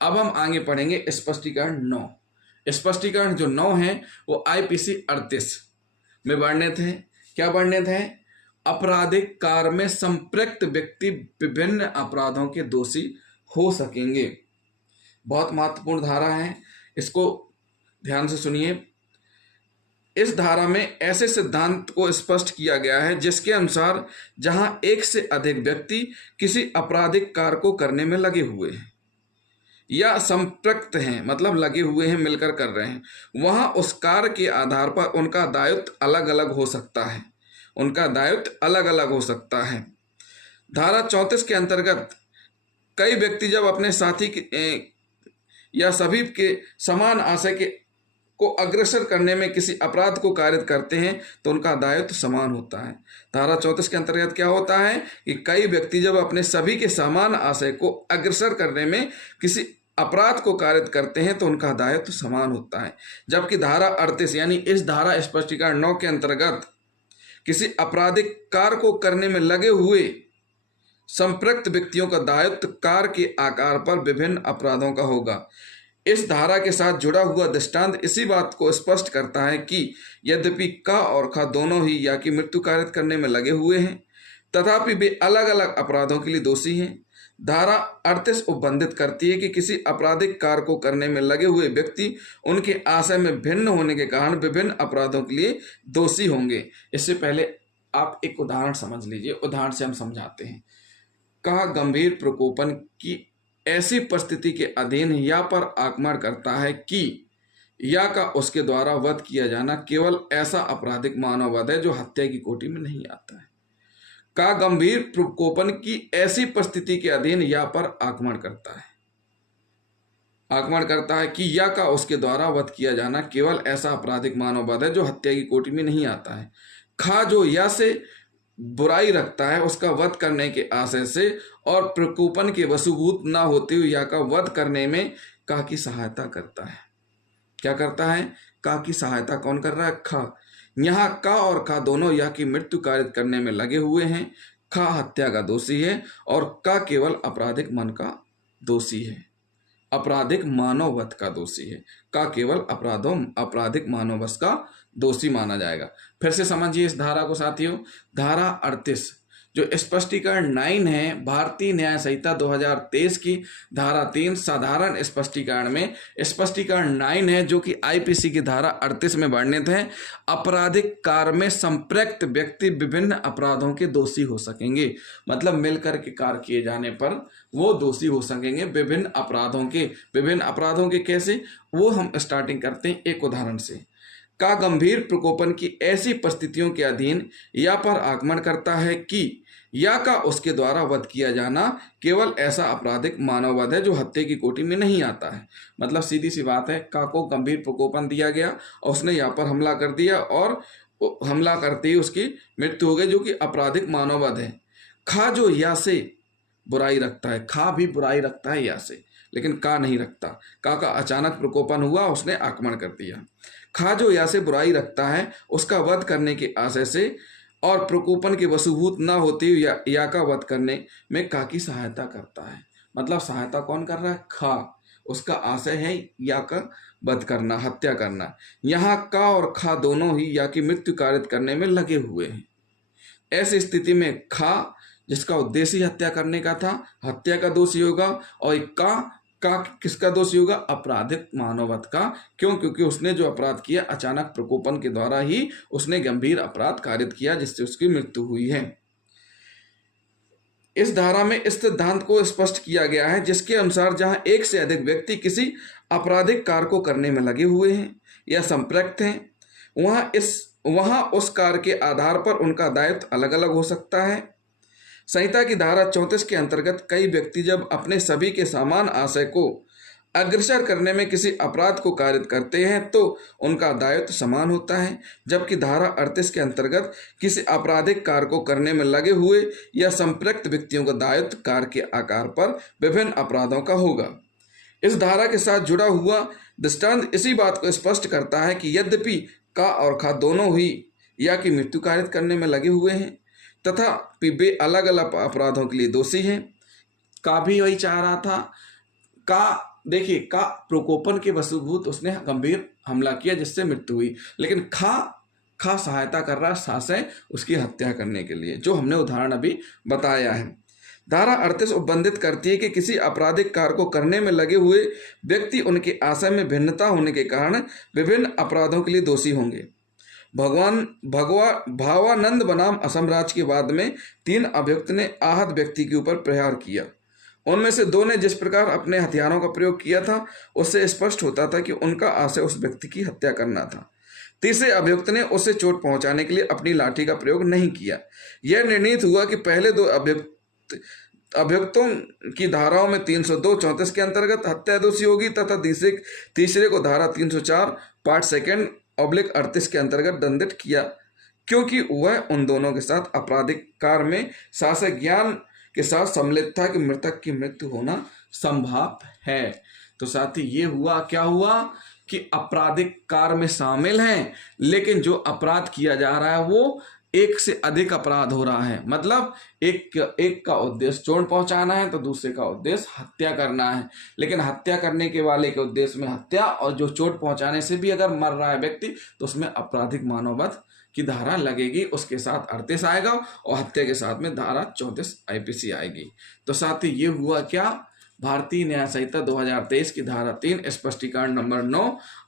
अब हम आगे पढ़ेंगे स्पष्टीकरण 9। स्पष्टीकरण जो 9 है वो आईपीसी 38 में वर्णित है। क्या वर्णित है? आपराधिक कार्य में संपृक्त व्यक्ति विभिन्न अपराधों के दोषी हो सकेंगे। बहुत महत्वपूर्ण धारा है, इसको ध्यान से सुनिए। इस धारा में ऐसे सिद्धांत को स्पष्ट किया गया है जिसके अनुसार जहां एक से अधिक व्यक्ति किसी आपराधिक कार्य को करने में लगे हुए हैं या संपृक्त हैं, मतलब लगे हुए हैं, मिलकर कर रहे हैं, वहां उस कार्य के आधार पर उनका दायित्व अलग अलग हो सकता है। उनका दायित्व अलग अलग हो सकता है। धारा 34 के अंतर्गत कई व्यक्ति जब अपने साथी या सभी के समान आशय के को अग्रसर करने में किसी अपराध को कारित करते हैं तो उनका दायित्व समान होता है। धारा 34 के अंतर्गत क्या होता है कि कई व्यक्ति जब अपने सभी के समान आशय को अग्रसर करने में किसी अपराध को कारित करते हैं तो उनका दायित्व समान होता है। जबकि धारा 38 यानी इस धारा स्पष्टीकरण 9 के अंतर्गत किसी आपराधिक कार्य को करने में लगे हुए संपृक्त व्यक्तियों का दायित्व कार्य के आकार पर विभिन्न अपराधों का होगा। इस धारा के साथ जुड़ा हुआ दृष्टांत इसी बात को स्पष्ट करता है कि यद्यपि का और खा दोनों ही या की मृत्यु कारित करने में लगे हुए हैं, तथापि वे अलग अलग अपराधों के लिए दोषी हैं। धारा 38 उपबंधित करती है कि किसी आपराधिक कार्य को करने में लगे हुए व्यक्ति उनके आशय में भिन्न होने के कारण विभिन्न अपराधों के लिए दोषी होंगे। इससे पहले आप एक उदाहरण समझ लीजिए, उदाहरण से हम समझाते हैं। का गंभीर प्रकोपन की ऐसी परिस्थिति के अधीन या पर आक्रमण करता है कि या का उसके द्वारा वध किया जाना केवल ऐसा आपराधिक मानववध है जो हत्या की कोटि में नहीं आता है। का गंभीर प्रकोपन की ऐसी परिस्थिति के अधीन या पर आक्रमण करता है कि या का उसके द्वारा वध किया जाना केवल ऐसा आपराधिक मानववध है जो हत्या की कोटि में नहीं आता है। खा जो या से बुराई रखता है उसका वध करने के आशय से और प्रकोपन के वशीभूत न होते हुए या का वध करने में का की सहायता करता है। क्या करता है? का की सहायता कौन कर रहा है? खा। यहाँ का और खा दोनों या की मृत्यु कारित करने में लगे हुए हैं। खा हत्या का दोषी है और का केवल आपराधिक मन का दोषी है, आपराधिक मानववध का दोषी है। का केवल आपराधिक मानववध का दोषी माना जाएगा। फिर से समझिए इस धारा को साथियों। धारा 38 जो स्पष्टीकरण 9 है, भारतीय न्याय संहिता 2023 की धारा 3 साधारण स्पष्टीकरण में स्पष्टीकरण 9 है जो कि आईपीसी की धारा 38 में वर्णित है। आपराधिक कार्य में संपृक्त व्यक्ति विभिन्न अपराधों के दोषी हो सकेंगे, मतलब मिलकर के कार्य किए जाने पर वो दोषी हो सकेंगे विभिन्न अपराधों के। कैसे? वो हम स्टार्टिंग करते हैं एक उदाहरण से। का गंभीर प्रकोपन की ऐसी परिस्थितियों के अधीन या पर आक्रमण करता है कि या का उसके द्वारा वध किया जाना केवल ऐसा आपराधिक मानववध है जो हत्या की कोटि में नहीं आता है। मतलब सीधी सी बात है, का को गंभीर प्रकोपन दिया गया और उसने यहाँ पर हमला कर दिया और हमला करते ही उसकी मृत्यु हो गई, जो कि आपराधिक मानववध है। खा जो या से बुराई रखता है, खा भी बुराई रखता है या से, लेकिन का नहीं रखता। का अचानक प्रकोपन हुआ, उसने आक्रमण कर दिया। खा जो या से बुराई रखता है उसका वध करने के आशय से और प्रकोपन के वशीभूत न होते हुए या का वध करने में का की सहायता करता है। मतलब सहायता कौन कर रहा है? खा। उसका आशय है या का वध करना, हत्या करना। यहाँ का और खा दोनों ही या की मृत्यु कारित करने में लगे हुए हैं। ऐसी स्थिति में खा जिसका उद्देश्य ही हत्या करने का था, हत्या का दोषी होगा, और का किसका दोषी होगा? आपराधिक मानववध का। क्यों? क्योंकि उसने जो अपराध किया अचानक प्रकोपन के द्वारा ही उसने गंभीर अपराध कारित किया जिससे उसकी मृत्यु हुई है। इस धारा में इस सिद्धांत को स्पष्ट किया गया है जिसके अनुसार जहां एक से अधिक व्यक्ति किसी आपराधिक कार्य को करने में लगे हुए हैं या संपृक्त हैं, वहां उस कार्य के आधार पर उनका दायित्व अलग अलग हो सकता है। संहिता की धारा 34 के अंतर्गत कई व्यक्ति जब अपने सभी के समान आशय को अग्रसर करने में किसी अपराध को कारित करते हैं तो उनका दायित्व समान होता है। जबकि धारा 38 के अंतर्गत किसी आपराधिक कार्य को करने में लगे हुए या संपृक्त व्यक्तियों का दायित्व कार्य के आकार पर विभिन्न अपराधों का होगा। इस धारा के साथ जुड़ा हुआ दृष्टांत इसी बात को स्पष्ट करता है कि यद्यपि का और खा दोनों ही या की मृत्यु कारित करने में लगे हुए हैं तथा वे अलग अलग अपराधों के लिए दोषी हैं। का भी वही चाह रहा था का देखिए का प्रकोपन के वशीभूत उसने गंभीर हमला किया जिससे मृत्यु हुई, लेकिन खा सहायता कर रहा सासे उसकी हत्या करने के लिए, जो हमने उदाहरण अभी बताया है। धारा 38 उपबंधित करती है कि किसी आपराधिक कार्य को करने में लगे हुए व्यक्ति उनके आशय में भिन्नता होने के कारण विभिन्न अपराधों के लिए दोषी होंगे। भावानंद बनाम असम राज्य के बाद में 3 अभियुक्त ने आहत व्यक्ति के ऊपर प्रहार किया। उनमें से 2 ने जिस प्रकार अपने हथियारों का प्रयोग किया था उससे स्पष्ट होता था कि उनका आशय उस व्यक्ति की हत्या करना था। तीसरे अभियुक्त ने उसे चोट पहुंचाने के लिए अपनी लाठी का प्रयोग नहीं किया। यह निर्णीत हुआ कि पहले 2 अभियुक्तों की धाराओं में 302-34 के अंतर्गत हत्या दोषी होगी तथा तीसरे को धारा 304 पार्ट 2/38 के अंतर्गत दंडित किया, क्योंकि वह उन दोनों के साथ आपराधिक कार्य में शासक ज्ञान के साथ सम्मिलित था कि मृतक की मृत्यु होना संभव है। तो साथी ये क्या हुआ कि आपराधिक कार्य में शामिल हैं, लेकिन जो अपराध किया जा रहा है वो एक से अधिक अपराध हो रहा है। मतलब एक का उद्देश्य चोट पहुंचाना है तो दूसरे का उद्देश्य हत्या करना है, लेकिन हत्या करने के वाले के उद्देश्य में हत्या, और जो चोट पहुंचाने से भी अगर मर रहा है व्यक्ति तो उसमें आपराधिक मानववध की धारा लगेगी, उसके साथ 38 आएगा और हत्या के साथ में धारा 34 IPC आएगी। तो साथ ही ये हुआ क्या, भारतीय न्याय संहिता 2023 की धारा 3 स्पष्टीकरण नंबर 9